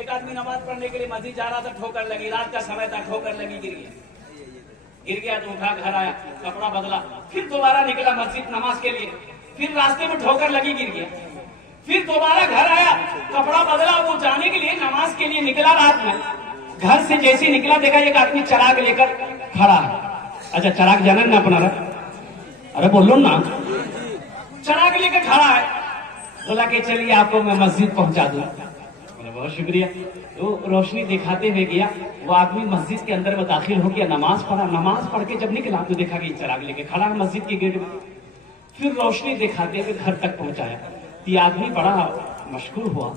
एक आदमी नमाज पढ़ने के लिए मस्जिद जा रहा था, ठोकर लगी, रात का समय था, ठोकर लगी, गिर गया तो उठा, घर आया, कपड़ा बदला, फिर दोबारा निकला मस्जिद नमाज के लिए, फिर रास्ते में ठोकर लगी, गिर गया, फिर दोबारा घर आया, कपड़ा बदला, वो जाने के लिए नमाज के लिए निकला। रात में घर से जैसे निकला, देखा एक आदमी चराग लेकर खड़ा है। अच्छा, चराग जाना ना अपना, अरे बोलो ना, चराग लेकर खड़ा है। बोला कि चलिए आपको मैं मस्जिद पहुंचा दूं। बोला बहुत शुक्रिया। तो रोशनी दिखाते हुए गया, वो आदमी मस्जिद के अंदर में दाखिल हो गया, नमाज पढ़ा, नमाज पढ़ के जब निकला तो देखा कि चराग लेके खड़ा है मस्जिद के गेट में। फिर रोशनी दिखाते हुए घर तक पहुंचाया। ये आदमी बड़ा मशकूर हुआ,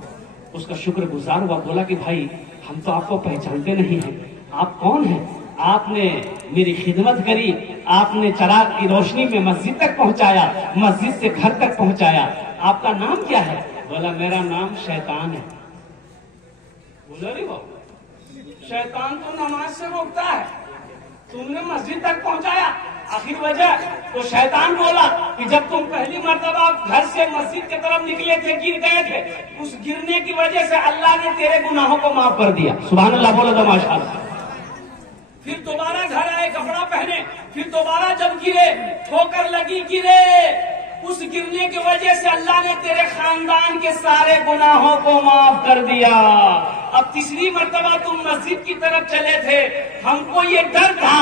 उसका शुक्रगुजार हुआ, बोला कि भाई हम तो आपको पहचानते नहीं हैं, आप कौन हैं? आपने मेरी खिदमत करी, आपने चराग की रोशनी में मस्जिद तक पहुंचाया, मस्जिद से घर तक पहुंचाया, आपका नाम क्या है? बोला मेरा नाम शैतान है। बोला रे बाबू, शैतान तो नमाज से रोकता है, तुमने मस्जिद तक पहुंचाया, आखिर वजह? तो शैतान बोला कि जब तुम पहली मर्तबा घर से मस्जिद की तरफ निकले थे, गिर गए थे, उस गिरने की वजह से अल्लाह ने तेरे गुनाहों को माफ कर दिया। सुभान अल्लाह बोलो तो माशाअल्लाह। फिर दोबारा घर आए, कपड़ा पहने, फिर दोबारा जब गिरे, ठोकर लगी, गिरे, उस गिरने की वजह से अल्लाह ने तेरे खानदान के सारे गुनाहों को माफ कर दिया। अब तीसरी मर्तबा तुम मस्जिद की तरफ चले थे, हमको ये डर था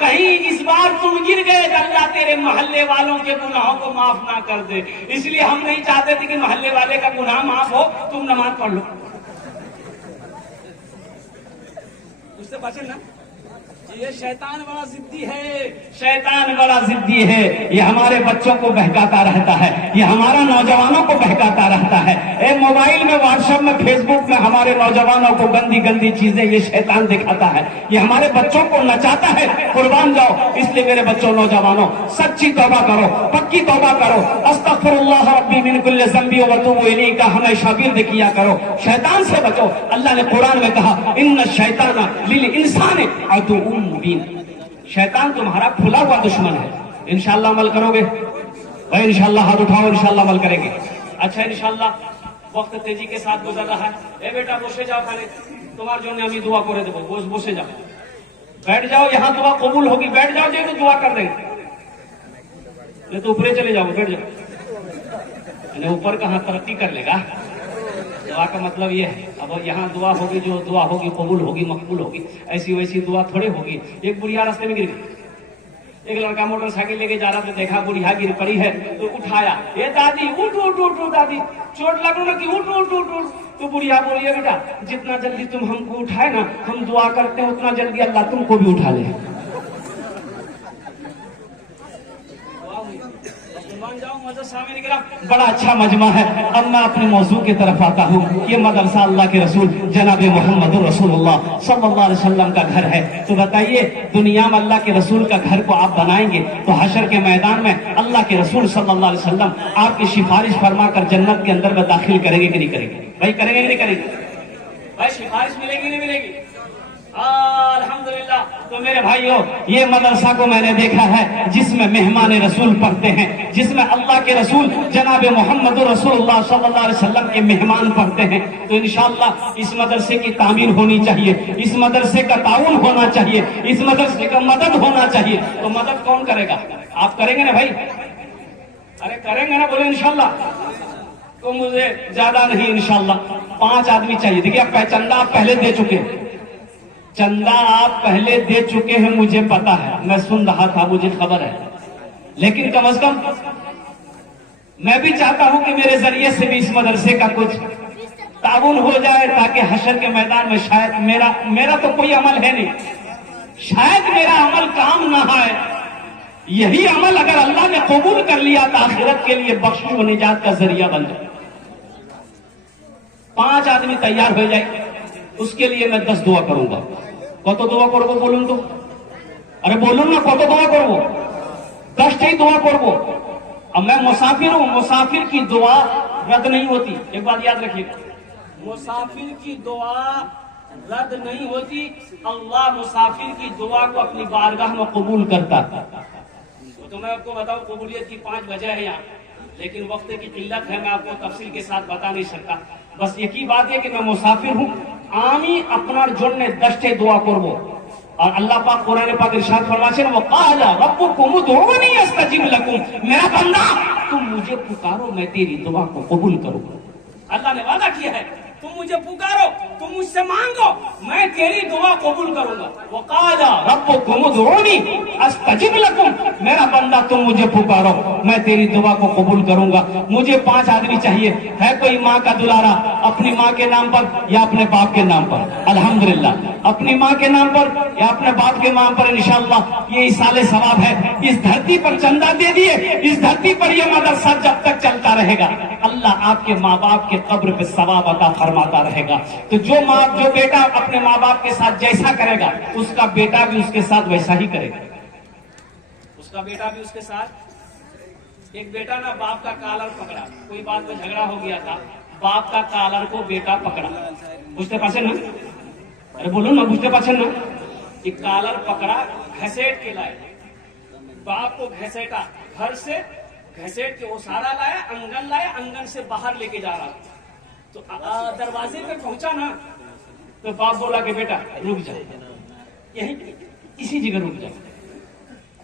कहीं इस बार तुम गिर गए तो अल्लाह तेरे मोहल्ले वालों के गुनाहों को माफ ना कर दे, इसलिए हम नहीं चाहते थे कि मोहल्ले वाले का गुनाह माफ हो, तुम नमाज पढ़ लो। उससे बचे ना, ये शैतान बड़ा जिद्दी है, शैतान बड़ा जिद्दी है, ये हमारे बच्चों को बहकाता रहता है, ये हमारा नौजवानों को बहकाता रहता है। ए मोबाइल में, व्हाट्सएप में, फेसबुक में हमारे नौजवानों को गंदी गंदी चीजें ये शैतान दिखाता है, ये हमारे बच्चों को नचाता है। कुर्बान जाओ, इसलिए मेरे बच्चों, नौजवानों, सच्ची तौबा करो, पक्की तौबा करो, अस्तगफिरुल्लाह रब्बी मिन कुल्लि ज़ंबी व अतूबु इलैहि का हमेशा विर्द किया करो। शैतान से बचो। अल्लाह ने कुरान में कहा, इन्ना शैताना लिल इंसानि अदुव्वुन मुबीन, शैतान तुम्हारा खुला हुआ दुश्मन है। इंशाअल्लाह अमल करोगे भाई? इंशाअल्लाह हाथ उठाओ, इंशाअल्लाह अमल करेंगे। अच्छा, इंशाअल्लाह वक्त तेजी के साथ गुजर रहा है। ए बेटा बसे जाओ, खाली তোমার জন্য আমি দোয়া করে দেব, বসে যাও, बैठ जाओ, यहाँ दुआ कबूल होगी, बैठ जाओ, तो दुआ कर देंगे, ये तो ऊपर चले जाओ, बैठ जाओ, ऊपर कहाँ तरक्की कर लेगा। दुआ का मतलब ये है, अब यहाँ दुआ होगी, जो दुआ होगी कबूल होगी, मकबूल होगी, ऐसी वैसी दुआ थोड़ी होगी। एक बुढ़िया रास्ते में गिर गई, एक लड़का मोटरसाइकिल लेके जा रहा था, देखा बुढ़िया गिर पड़ी है तो उठाया, ये दादी उठ उठ उठ उठ, दादी चोट लग रही कि उठ उठ उठ उठ। तो बुढ़िया बोली, बेटा जितना जल्दी तुम हमको उठाए ना, हम दुआ करते हैं उतना जल्दी अल्लाह तुमको भी उठा ले। बड़ा अच्छा मजमा है। अब मैं अपने मौजू की तरफ आता हूँ। ये मदरसा अल्लाह के रसूल जनाब मोहम्मद रसूलुल्लाह सल्लल्लाहु अलैहि वसल्लम का घर है। तो बताइए, दुनिया में अल्लाह के रसूल का घर को आप बनाएंगे तो हशर के मैदान में अल्लाह के रसूल सल्लल्लाहु अलैहि वसल्लम आपकी सिफारिश फरमा कर जन्नत के अंदर में दाखिल करेंगे कि नहीं करेंगे? भाई करेंगे कि नहीं करेंगे? भाई सिफारिश मिलेगी नहीं मिलेगी? अल्हम्दुलिल्लाह। तो मेरे भाइयों, ये मदरसा को मैंने देखा है जिसमें मेहमान रसूल पढ़ते हैं, जिसमें अल्लाह के रसूल जनाब मोहम्मद रसूलुल्लाह सल्लल्लाहु अलैहि वसल्लम के मेहमान पढ़ते हैं। तो इंशाअल्लाह इस मदरसे की तामीर होनी चाहिए, इस मदरसे का ताउन होना चाहिए, इस मदरसे का मदद होना चाहिए। तो मदद कौन करेगा? आप करेंगे ना भाई? अरे करेंगे ना, बोले इंशाअल्लाह। तो मुझे ज्यादा नहीं, इंशाअल्लाह 5 आदमी चाहिए। देखिए, चंदा आप पहले दे चुके हैं, चंदा आप पहले दे चुके हैं, मुझे पता है, मैं सुन रहा था, मुझे खबर है, लेकिन कम से कम मैं भी चाहता हूं कि मेरे जरिए से भी इस मदरसे का कुछ ताउन हो जाए, ताकि हशर के मैदान में शायद मेरा तो कोई अमल है नहीं, शायद मेरा अमल काम ना आए, यही अमल अगर अल्लाह ने कबूल कर लिया तो आखिरत के लिए बख्शिश व निजात का जरिया बन जाए। 5 आदमी तैयार हो जाए, उसके लिए मैं 10 दुआ करूंगा। कत दुआ करबो बोलून तो? अरे बोलून ना, कत दुआ करबो? 10टी दुआ करबो। अब मैं मुसाफिर हूं, मुसाफिर की दुआ रद्द नहीं होती, एक बात याद रखिएगा, मुसाफिर की दुआ रद्द नहीं होती। अल्लाह मुसाफिर की दुआ को अपनी बारगाह में कबूल करता। तो मैं आपको बताऊं, कबूलियत की 5 वजह है यहाँ, लेकिन वक्त की किल्लत है, मैं आपको तफसील के साथ बता नहीं सकता। बस एक ही बात है कि मैं मुसाफिर हूँ, আমি আপনার জন্য 10টি দোয়া করব। और अल्लाह पाक कुरान पाक इरशाद फरमाते हैं, वक़ाला रब्बुकुम उदऊनी अस्तजिब लकुम, मेरा बंदा तुम मुझे पुकारो मैं तेरी दुआ को कबूल करूंगा। अल्लाह ने वादा किया है, तुम मुझे पुकारो, तुम मुझसे मांगो, मैं तेरी दुआ कबूल करूंगा। वक़ाला रब्बुकुम उदऊनी अस्तजिब लकुम, मेरा बंदा तुम मुझे पुकारो मैं तेरी दुआ को कबूल करूंगा। मुझे 5 आदमी चाहिए। है कोई माँ का दुलारा अपनी माँ के नाम पर या अपने बाप के नाम पर? अल्हम्दुलिल्लाह, अपनी माँ के नाम पर या अपने बाप के नाम पर इंशाअल्लाह ये इसाले सवाब है। इस धरती पर चंदा दे दिए, इस धरती पर ये मदरसा जब तक चलता रहेगा अल्लाह आपके माँ बाप के कब्र पे सवाब अता फरमाता रहेगा। तो जो बेटा अपने माँ बाप के साथ जैसा करेगा उसका बेटा भी उसके साथ वैसा ही करेगा, उसका बेटा भी उसके साथ। एक बेटा ना बाप का कॉलर पकड़ा, कोई बात में झगड़ा हो गया था, बाप का कॉलर को बेटा पकड़ा, बुझते पाछे ना, अरे बोलो ना, बुझते पाछे ना, एक कॉलर पकड़ा, घसेट के लाए, बाप को घसेटा, घर से घसेट के ओसारा लाया, अंगन लाया, अंगन से बाहर लेके जा रहा। तो दरवाजे पे पहुंचा ना, तो बाप बोला कि बेटा रुक जा, यही इसी जगह रुक जा।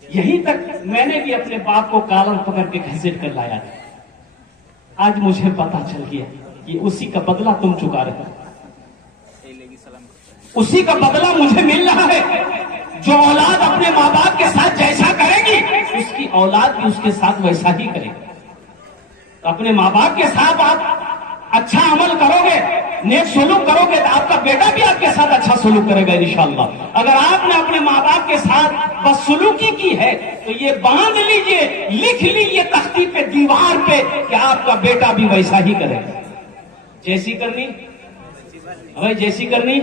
यहीं तक मैंने भी अपने बाप को कॉलर पकड़ के घसीट कर लाया था। आज मुझे पता चल गया कि उसी का बदला तुम चुका रहे हो, उसी का बदला मुझे मिल रहा है। जो औलाद अपने माँ बाप के साथ जैसा करेगी उसकी औलाद भी उसके साथ वैसा ही करेगी। तो अपने माँ बाप के साथ आप अच्छा अमल करोगे, नेक सुलूक करोगे तो आपका बेटा भी आपके साथ अच्छा सुलूक करेगा इंशाअल्लाह। अगर आपने अपने माँ बाप के साथ बदसलूकी की है तो ये बांध लीजिए, लिख लीजिए तख्ती पे, दीवार पे कि आपका बेटा भी वैसा ही करेगा। जैसी करनी भाई, जैसी करनी।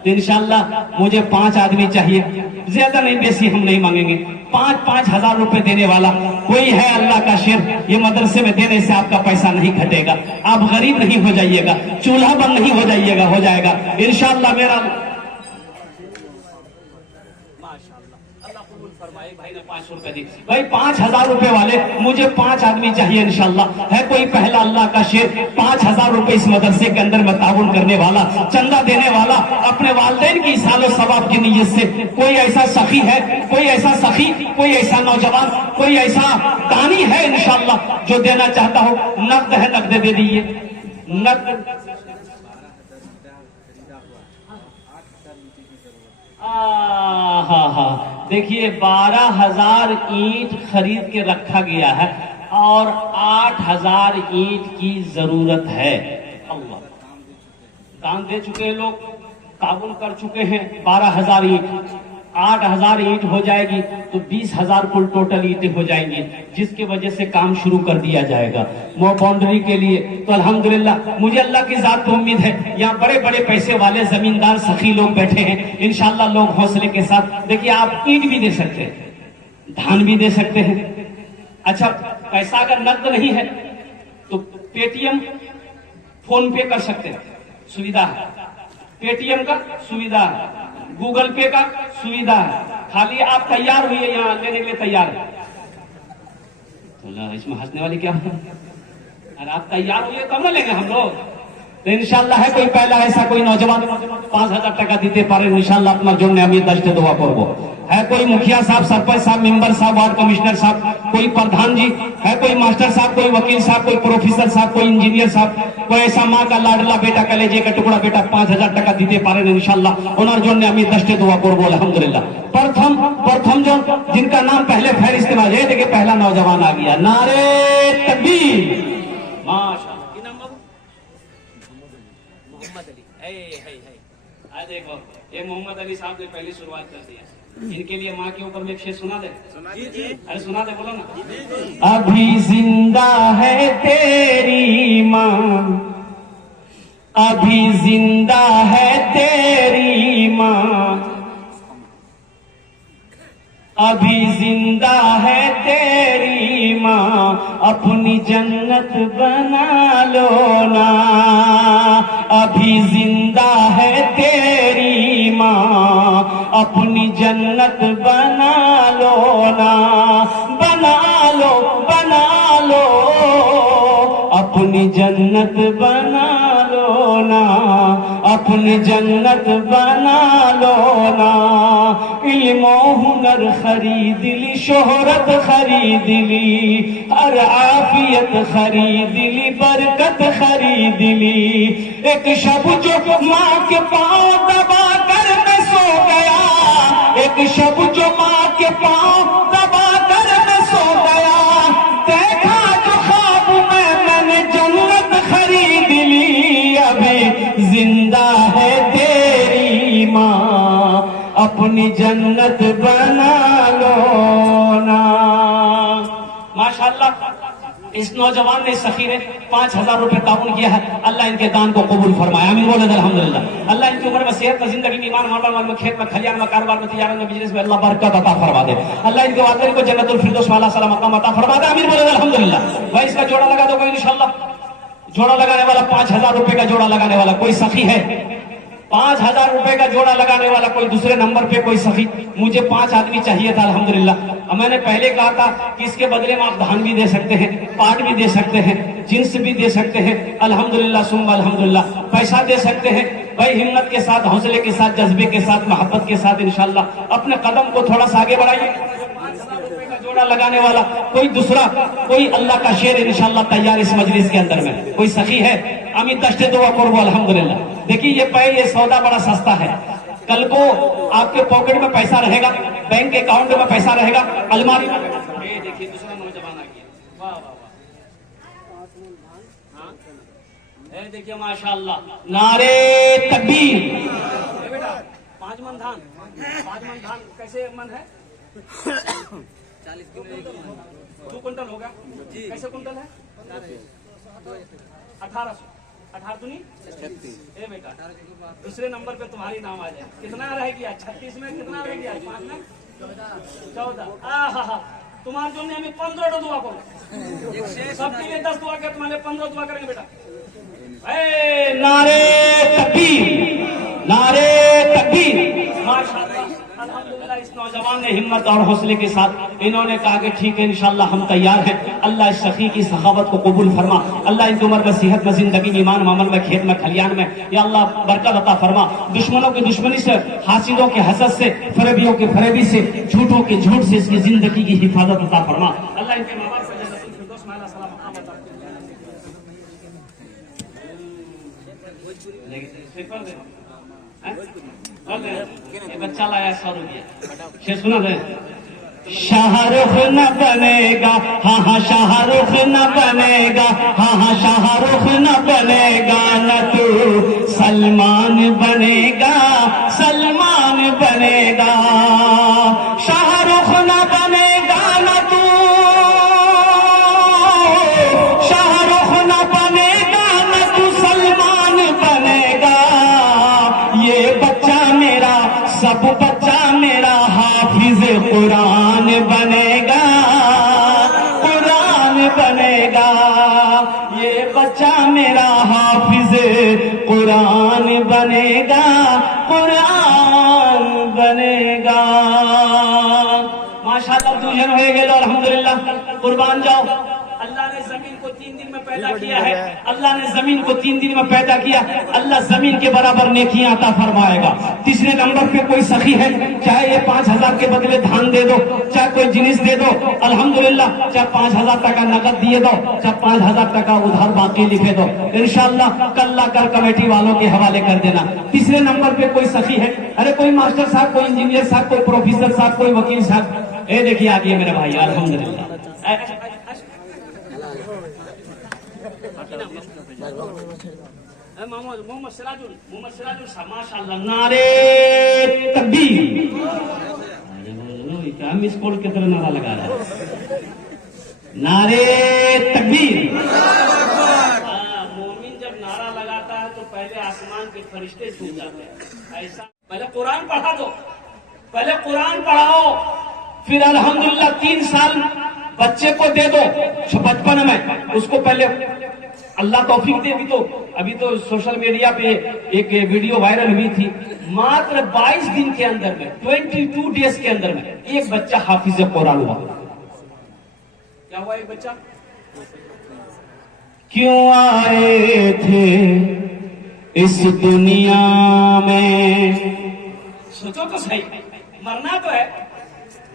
तो इंशाअल्लाह मुझे 5 आदमी चाहिए, ज्यादा नहीं, बेसी हम नहीं मांगेंगे। 5-5 हजार रुपए देने वाला कोई है? अल्लाह का शेर, ये मदरसे में देने से आपका पैसा नहीं घटेगा, आप गरीब नहीं हो जाइएगा, चूल्हा बंद नहीं हो जाइएगा, हो जाएगा इंशाअल्लाह। मेरा भाई ने 500 रुपए दी, भाई 5000 रुपए वाले, मुझे 5 आदमी चाहिए इंशाअल्लाह। है कोई पहला अल्लाह का शेर 5000 रुपए इस मदरसे के अंदर में ताउन करने वाला, चंदा देने वाला, अपने वालिदैन की सालो सवाब की नीयत से? कोई ऐसा सखी है, कोई ऐसा सखी, कोई ऐसा नौजवान, कोई ऐसा दानी है इंशाअल्लाह जो देना चाहता हो? नकद है, नकद दे दीजिए, नकद। हाँ, देखिए 12000 ईंट खरीद के रखा गया है और 8000 ईंट की जरूरत है। अल्लाह, दान दे चुके हैं लोग, ताउन कर चुके हैं। 12000 ईंट, 8000 ईंट हो जाएगी तो 20000 कुल टोटल ईंटें हो जाएंगी, जिसकी वजह से काम शुरू कर दिया जाएगा वो बाउंड्री के लिए। तो अल्हम्दुलिल्लाह, मुझे अल्लाह की जात पे उम्मीद है यहाँ बड़े बड़े पैसे वाले जमींदार सखी लोग बैठे हैं इंशाअल्लाह। लोग हौसले के साथ, देखिए आप ईंट भी दे सकते हैं, धान भी दे सकते हैं। अच्छा, पैसा अगर नकद नहीं है तो पेटीएम, फोन पे कर सकते हैं, सुविधा है। पेटीएम का सुविधा है, गूगल पे का सुविधा है। खाली आप तैयार हुई है, यहाँ लेने के लिए तैयार है। तो इसमें हंसने वाली क्या है? अरे आप तैयार हुई तब ना लेंगे हम लोग। तो इंशाअल्लाह है कोई पहला ऐसा कोई नौजवान 5000 টাকা দিতে পারেন इंशाअल्लाह আপনার জন্য আমি 10টি দোয়া করব। है कोई मुखिया साहब, सरपंच साहब, मेंबर साहब, वार्ड कमिश्नर साहब, कोई प्रधान जी, है कोई मास्टर साहब, कोई वकील साहब, कोई प्रोफेसर साहब, कोई इंजीनियर साहब, कोई ऐसा माँ का लाडला बेटा, कलेजे का टुकड़ा बेटा 5000 টাকা দিতে পারেন इंशाअल्लाह, ওনার জন্য আমি 10টি দোয়া করব अल्हम्दुलिल्लाह। प्रथम जो जिनका नाम पहले फहरिस्त में है, देखिए पहला नौजवान आ गया, नारे तकबीर, माशाअल्लाह। की नाम बाबू? मोहम्मद अली। देखो ये मोहम्मद अली साहब ने पहली शुरुआत कर दिया। इनके लिए माँ के ऊपर में एक शेर सुना दे। जी। अरे सुना दे, बोलो ना। अभी जिंदा है तेरी माँ, अभी जिंदा है तेरी माँ, अभी जिंदा है तेरी माँ, अपनी जन्नत बना लो ना। अभी जिंदा है तेरी माँ, अपनी जन्नत बना लो ना, बना लो, बना लो, अपनी जन्नत बना लो अपनी जन्नत बना लो ना। इल्म हुनर खरीद ली, शोहरत खरीद ली, और आफियत खरीद ली, बरकत खरीद ली। एक शब जो माँ के पाँव दबा कर मैं सो गया, एक शब जो माँ के पाँव दबा कर मैं सो गया, देखा जो ख्वाब में मैंने जन्नत खरीद ली। अभी जिंदा है तेरी माँ, अपनी जन्नत बना लो ना। माशाअल्लाह, इस नौजवान ने, सखी ने 5000 रुपए ताउन किया है। अल्लाह इनके दान को कबूल फरमाया, आमीन बोले अल्हम्दुलिल्लाह। अल्लाह इनकी उम्र में, सेहत में, जिंदगी में, ईमान में, खेत में, खलियान में, कारोबार में, तिजारत में, बिजनेस में अल्लाह बरकत अता फरमा दे। अल्लाह इनके वालिदैन को जन्नतुल फिरदौस वाला सलाम मकाम अता फरमा दे, आमीन बोले अल्हम्दुलिल्लाह। भाई इसका जोड़ा लगा दो कोई इंशाअल्लाह। जोड़ा लगाने वाला, 5000 रुपए का जोड़ा लगाने वाला कोई सखी है? 5000 रुपए का जोड़ा लगाने वाला कोई दूसरे नंबर पे कोई सखी? मुझे 5 आदमी चाहिए था अल्हम्दुलिल्लाह। मैंने पहले कहा था कि इसके बदले में आप धान भी दे सकते हैं, पाट भी दे सकते हैं, जिन्स भी दे सकते हैं, अल्हम्दुलिल्लाह सुम्मा अल्हम्दुलिल्लाह। पैसा दे सकते हैं। भाई हिम्मत के साथ, हौसले के साथ, जज्बे के साथ, मोहब्बत के साथ इंशाअल्लाह अपने कदम को थोड़ा सा आगे बढ़ाइए। 5000 रुपए का जोड़ा लगाने वाला कोई दूसरा, कोई अल्लाह का शेर इंशाअल्लाह तैयार इस मजलिस के अंदर में कोई सखी है? अमित दस्ते दुआ करो अल्हम्दुलिल्लाह। देखिए ये सौदा बड़ा सस्ता है। कल को आपके पॉकेट में पैसा रहेगा, बैंक अकाउंट में पैसा रहेगा, अलमारी में। ये देखिए दूसरा नौजवान आ गया, वाह वाह वाह। ये देखिए माशाअल्लाह, नारे तकबीर। बेटा 5 मन धान, 5 मन धान कैसे मन है? 40 किलो 2 कुंटल होगा। कैसे कुंटल है? 1800। 18 दूनी 36। ए बेटा दूसरे नंबर पे तुम्हारी नाम आ जाए। कितना रह गया? 36 में कितना रह गया? 5 में 14। तुम्हारे जो हमें 15 दुआ करो, सबके लिए 10 दुआ कर, तुम्हारे 15 दुआ करेंगे बेटा। नारे तकबीर, नारे तकबीर। माशाअल्लाह अल्हम्दुलिल्लाह, इस नौजवान ने हिम्मत और हौसले के साथ इन्होंने कहा कि ठीक है इंशाअल्लाह हम तैयार हैं। अल्लाह इस सखी की सखावत को कबूल फरमा। अल्लाह इनकी उम्र में, सेहत में, जिंदगी में, ईमान अमल में, खेत में, खलियान में या अल्लाह बरकत अता फरमा। दुश्मनों की दुश्मनी से, हासिदों के हसद से, फरेबियों के फरेबी से, झूठों के झूठ से इसकी जिंदगी की हिफाजत अता फरमा। अल्लाह इनके माँ बाप को जन्नतुल फिरदौस वाला सलाम मकाम अता ये बच्चा लाया 100 रुपया। शेर सुना दे। शाहरुख न बनेगा, हाँ हाँ शाहरुख न बनेगा, हाँ हाँ शाहरुख न बनेगा, न तू सलमान बनेगा, सलमान बनेगा। शाहरुख न बनेगा, न तू शाहरुख न बनेगा, न तू सलमान बनेगा। ये बच्चा मेरा, सब बच्चा मेरा हाफिज कुरान बनेगा, कुरान बनेगा। ये बच्चा मेरा हाफिज कुरान बनेगा, कुरान बनेगा। माशाअल्लाह दूजन हो गए अल्हम्दुलिल्लाह। कुर्बान जाओ। अल्लाह ने जमीन को 3 दिन में पैदा किया है। अल्लाह ने जमीन को 3 दिन में पैदा किया। अल्लाह जमीन के बराबर नेकियां अता फरमाएगा। तीसरे नंबर पे कोई सखी है, चाहे ये 5000 के बदले धान दे दो, चाहे कोई जिनिस दे दो अल्हम्दुलिल्लाह, चाहे 5000 टका नकद दिए दो, चाहे 5000 टका उधार बाकी लिखे दो, इंशाअल्लाह कल लाकर कमेटी वालों के हवाले कर देना। तीसरे नंबर पे कोई सखी है, अरे कोई मास्टर साहब, कोई इंजीनियर साहब, कोई प्रोफेसर साहब, कोई वकील साहब, ये देखिए आ गए मेरे भाई अल्हम्दुलिल्लाह। मोहम्मद सिराजुल साहब माशाअल्लाह, नारे तकबीर। क्या मिस कॉल की तरह नारा लगा रहा है? नारे तकबीर। मोमिन जब नारा लगाता है तो पहले आसमान के फरिश्ते छूट जाते हैं। ऐसा पहले कुरान पढ़ा दो, पहले कुरान पढ़ाओ, फिर अल्हम्दुलिल्लाह 3 साल बच्चे को दे दो बचपन में, उसको पहले अल्लाह तौफीक दे। अभी तो सोशल मीडिया पे एक वीडियो वायरल हुई थी, मात्र 22 दिन के अंदर में, 22 डेज के अंदर में एक बच्चा हाफिज कुरान हुआ। क्या हुआ? एक बच्चा। क्यों आए थे इस दुनिया में। सोचो तो सही, मरना तो है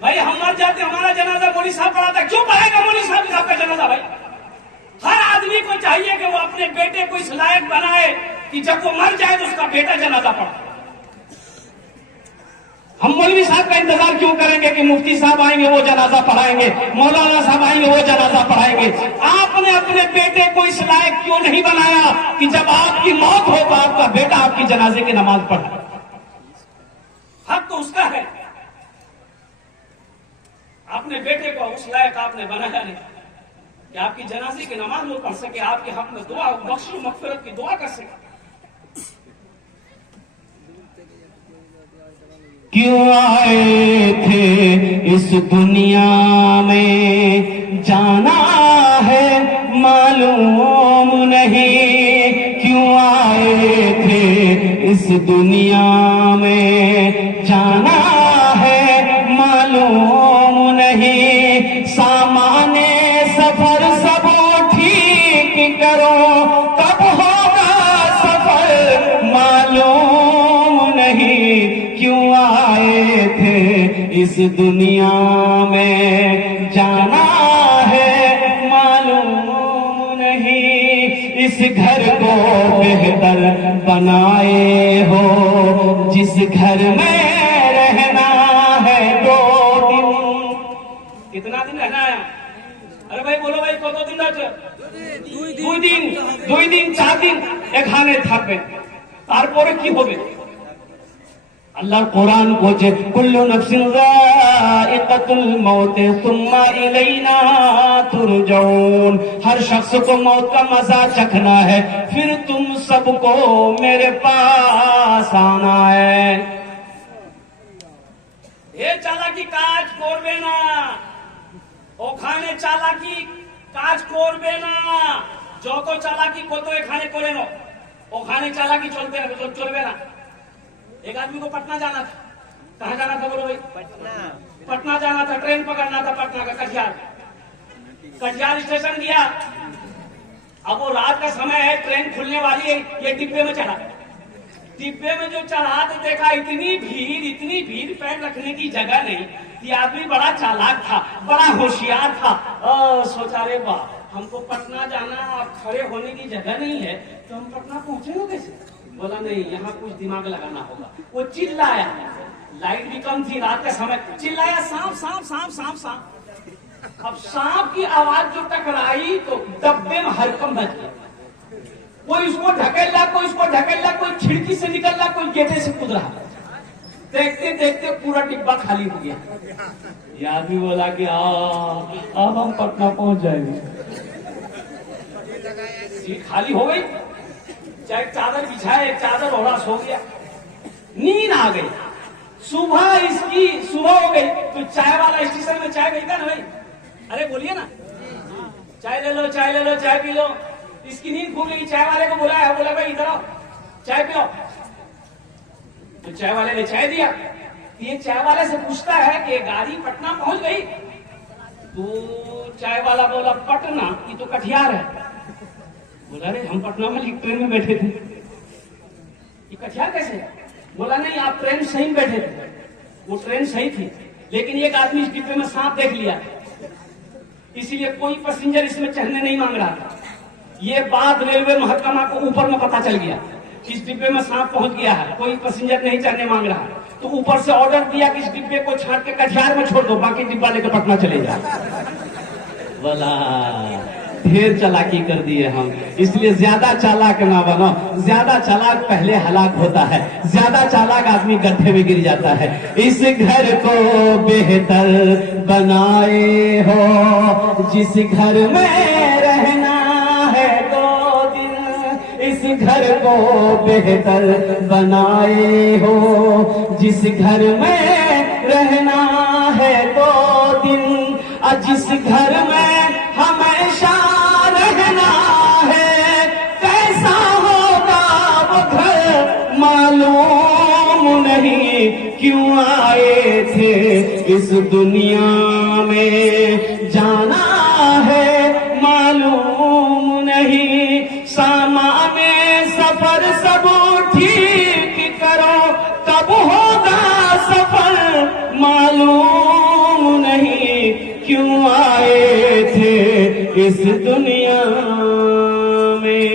भाई। हम मर जाते, हमारा जनाजा मौलवी साहब पढ़ाता, क्यों पढ़ाएगा मौलवी साहब का जनाजा भाई? हर आदमी को चाहिए कि वो अपने बेटे को इस लायक बनाए कि जब वो मर जाए तो उसका बेटा जनाजा पढ़े। हम मौलवी साहब का इंतजार क्यों करेंगे कि मुफ्ती साहब आएंगे वो जनाजा पढ़ाएंगे, मौलाना साहब आएंगे वो जनाजा पढ़ाएंगे? आपने अपने बेटे को इस लायक क्यों नहीं बनाया कि जब आपकी मौत हो तो आपका बेटा आपकी जनाजे की नमाज पढ़े? हक तो उसका है। अपने बेटे को उस लायक आपने बनाया नहीं कि आपकी जनाजे की नमाज वो पढ़ सके, आपके हक में दुआ, बख्शो मगफिरत की दुआ कर सके। क्यों आए थे इस दुनिया में, जाना है मालूम नहीं। क्यों आए थे इस दुनिया में, जाना है मालूम नहीं। सामाने सफर सब ठीक करो, कब होगा सफर मालूम नहीं। क्यों आए थे इस दुनिया में, जाना है मालूम नहीं। इस घर को बेहतर बनाए हो, जिस घर में रहना है 2 दिन। कितना दिन रहना है? अरे भाई बोलो भाई, कत दिन আছে? 2 दिन 4 दिन এখানে থাকবেন, তারপরে কি হবে? अल्लाह कुरान को जे कुल्लु नफ्सिन ज़ाइक़तुल मौत सुम्मा इलैना तुरजऊन। हर शख्स को मौत का मजा चखना है, फिर तुम सबको मेरे पास आना है। ये चालाकी काज करबे ना, ওখানে চালাকি কাজ করবে না। যত চালাকি কত এখানে করে নো, ওখানে চালাকি চলবে না। एक आदमी को पटना जाना था। कहाँ जाना था बोलो भाई? पटना जाना था, ट्रेन पकड़ना था पटना का कटिहार स्टेशन गया। अब वो रात का समय है, ट्रेन खुलने वाली है, ये डिब्बे में चढ़ा। डिब्बे में जो चढ़ा तो देखा इतनी भीड़, पैर रखने की जगह नहीं। ये आदमी बड़ा चालाक था, बड़ा होशियार था। सोचा रे वाह, हमको पटना जाना, अब खड़े होने की जगह नहीं है तो हम पटना पहुंचेंगे कैसे? बोला नहीं, यहाँ कुछ दिमाग लगाना होगा। वो चिल्लाया, लाइट भी कम थी, रात का समय, चिल्लाया सांप सांप सांप सांप सांप। अब सांप की आवाज जो टकराई तो डब्बे में हरकम बच गया। कोई उसको ढकेला, कोई उसको ढकेला, कोई खिड़की से निकल रहा, कोई गेटे से कूद रहा। देखते देखते पूरा डिब्बा खाली हो गया। ये आदमी बोला कि अब हम पटना पहुंच जाएंगे। सीट खाली हो गई, चाहे चादर बिछाए, चादर ओढ़ा, सो गया। नींद आ गई। सुबह हो गई तो चाय वाला स्टेशन में चाय भेजता ना भाई, अरे बोलिए ना, चाय ले लो, चाय ले लो, चाय पी लो। इसकी नींद खुल गई, चाय वाले को बुलाया, बोला भाई इधर आओ, चाय पियो। तो चाय वाले ने चाय दिया। ये चाय वाले से पूछता है कि गाड़ी पटना पहुंच गई? तो चाय वाला बोला पटना, ये तो कटिहार है। बोला रे हम पटना में ट्रेन में बैठे थे, ये कटिहार कैसे? बोला नहीं, आप ट्रेन सही में बैठे थे, वो ट्रेन सही थी, लेकिन एक आदमी इस डिब्बे में सांप देख लिया, इसीलिए कोई पैसेंजर इसमें चढ़ने नहीं मांग रहा था। ये बात रेलवे महकमा को ऊपर में पता चल गया, इस डिब्बे में सांप पहुंच गया है, कोई पैसेंजर नहीं चढ़ने मांग रहा है। तो ऊपर से ऑर्डर दिया कि इस डिब्बे को छाट के कटिहार में छोड़ दो, बाकी डिब्बा लेकर पटना चले जाओ। बोला ढेर चालाकी कर दिए हम, इसलिए ज्यादा चालाक ना बनो। ज्यादा चालाक पहले हलाक होता है, ज्यादा चालाक आदमी गड्ढे में गिर जाता है। इस घर को बेहतर बनाए हो, जिस घर में रहना है 2 दिन। इस घर को बेहतर बनाए हो, जिस घर में रहना है 2 दिन। और जिस घर में हमेशा रहना है, कैसा होगा वो घर मालूम नहीं। क्यों आए थे इस दुनिया में, जाना है मालूम नहीं। सामाने सफर सब इस दुनिया में।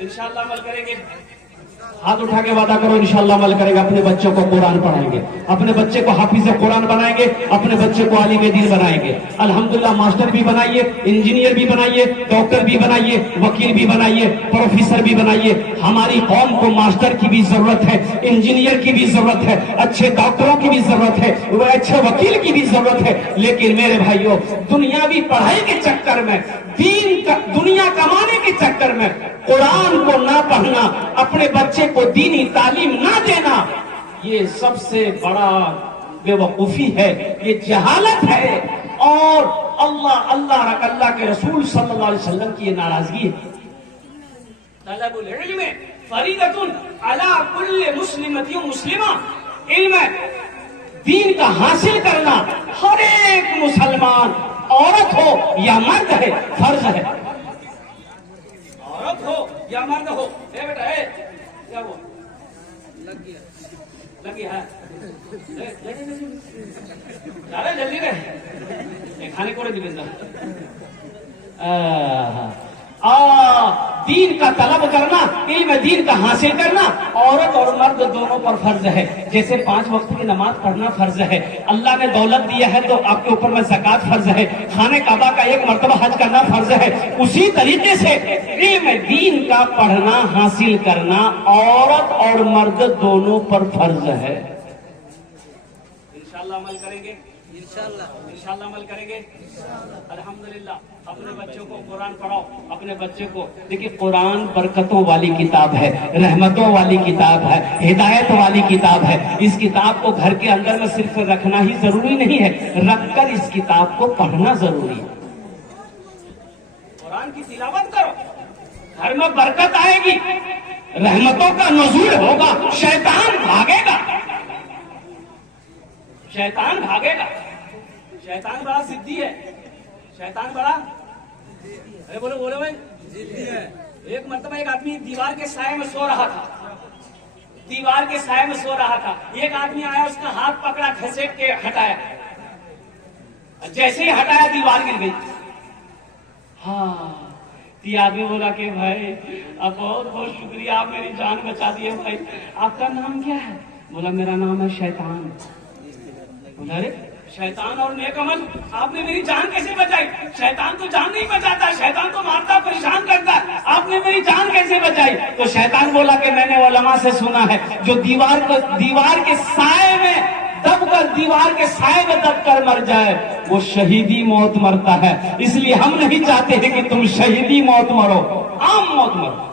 इंशाअल्लाह अमल करेंगे। हाथ उठा के वादा करो इंशाअल्लाह अमल करेंगे। अपने बच्चों को कुरान पढ़ाएंगे, अपने बच्चे को हाफिज कुरान बनाएंगे, अपने बच्चे को आलिम दीन बनाएंगे। अल्हम्दुलिल्लाह मास्टर भी बनाइए, इंजीनियर भी बनाइए, डॉक्टर भी बनाइए, वकील भी बनाइए, प्रोफेसर भी बनाइए। हमारी कौम को मास्टर की भी जरूरत है, इंजीनियर की भी जरूरत है, अच्छे डॉक्टरों की भी जरूरत है, अच्छे वकील की भी जरूरत है। लेकिन मेरे भाइयों, दुनियावी पढ़ाई के चक्कर में, दुनिया कमाने के चक्कर में कुरान को ना पढ़ना, अपने बच्चे को दीनी तालीम ना देना, ये सबसे बड़ा बेवकूफी है, ये जहालत है और अल्लाह के रसूल सल्लल्लाहु अलैहि वसल्लम की ये नाराजगी है। तलबुल इल्म फरीदतुन अला कुल्li मुस्लिमतिन मुस्लिमा। इल्म दीन का हासिल करना हर एक मुसलमान, औरत हो या मर्द है, फर्ज है। औरत हो या मर्द हो। ए बेटा ए, क्या वो लग गया है? जल्दी रे खाने को दिवेंद्र। दीन का तलब करना, इल्म दीन का हासिल करना औरत और मर्द दोनों पर फर्ज है। जैसे 5 वक्त की नमाज पढ़ना फर्ज है, अल्लाह ने दौलत दिया है तो आपके ऊपर में ज़कात फर्ज है, खाने काबा का 1 मरतबा हज करना फर्ज है। उसी तरीके से इल्म दीन का पढ़ना हासिल करना औरत और मर्द दोनों पर फर्ज है। इंशाअल्लाह अमल करेंगे, इंशाअल्लाह अमल करेंगे। अल्हम्दुलिल्लाह। अपने बच्चों को कुरान पढ़ाओ, अपने बच्चे को। देखिए कुरान बरकतों वाली किताब है, रहमतों वाली किताब है, हिदायत वाली किताब है। इस किताब को घर के अंदर में सिर्फ रखना ही जरूरी नहीं है, रखकर इस किताब को पढ़ना जरूरी है। कुरान की तिलावत करो, घर में बरकत आएगी, रहमतों का नुज़ूल होगा, शैतान भागेगा, शैतान भागेगा। शैतान बड़ा जिद्दी है, शैतान बड़ा अरे बोलो बोलो भाई जिद्दी है। एक मरतबा एक आदमी दीवार के साए में सो रहा था, दीवार के साए में सो रहा था। एक आदमी आया, उसका हाथ पकड़ा, घसीट के हटाया। जैसे ही हटाया दीवार गिर गई। हाँ, आदमी बोला कि भाई अब बहुत बहुत शुक्रिया, आप मेरी जान बचा दिए भाई। आपका नाम क्या है? बोला मेरा नाम है शैतान। बोला अरे शैतान और नेक अमल, आपने मेरी जान कैसे बचाई? शैतान तो जान नहीं बचाता, शैतान तो मारता, परेशान करता, आपने मेरी जान कैसे बचाई? तो शैतान बोला कि मैंने उलमा से सुना है, जो दीवार के साए में दबकर, दीवार के साए में दबकर मर जाए वो शहीदी मौत मरता है। इसलिए हम नहीं चाहते हैं कि तुम शहीदी मौत मरो, आम मौत मरो।